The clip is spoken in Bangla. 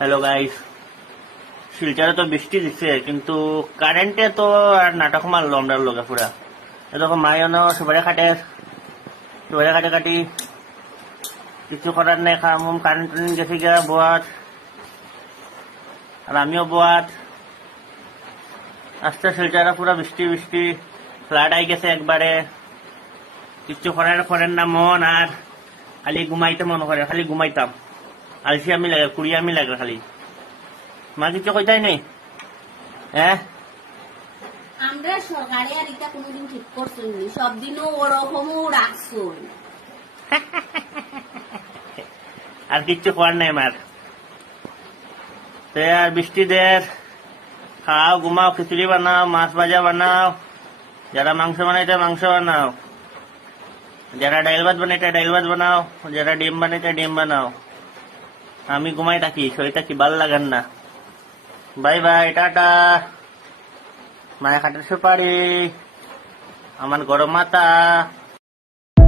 হ্যালো গাইস, শিলচরে তো বৃষ্টি দিচ্ছে কিন্তু কারেন্টে তো আর নাটক মারলো আমরা লোকে পুরা। এরকম মায়নো সবাই কাটে কাটি কিছু করার নেই। কারেন্ট গেছে গিয়া বোয়াত, আর আমিও বোয়াত। আস্তে শিলচরে পুরা বৃষ্টি বৃষ্টি, ফ্লাড আই গেছে একবারে। কিছু করেন না মন, আর খালি ঘুমাইতে মন করে, খালি ঘুমাইতাম। আলসি আমি লাগে, কুড়ি আমি লাগে খালি। মা কিছু কইতাই নেই। হ্যাঁ, আমরা সরকারে আর এটা কোনোদিন ঠিক করছেন সব দিনও ওরকমও রাখছুন। আর কিচ্ছু করার নেই আমার। আর বৃষ্টি দের খাও, ঘুমাও, খিচুড়ি বানাও, মাছ ভাজা বানাও, যারা মাংস বানাইতে মাংস বানাও, যারা ডাইল ভাত বানাইতে ডাইল ভাত বানাও, যারা ডিম বানাইতে ডিম বানাও। আমি ঘুমাই থাকি, শরীর থাকি, ভাল লাগান না। Bye bye, tata. মায়া খাটের সুপারি, আমার গরম মাথা।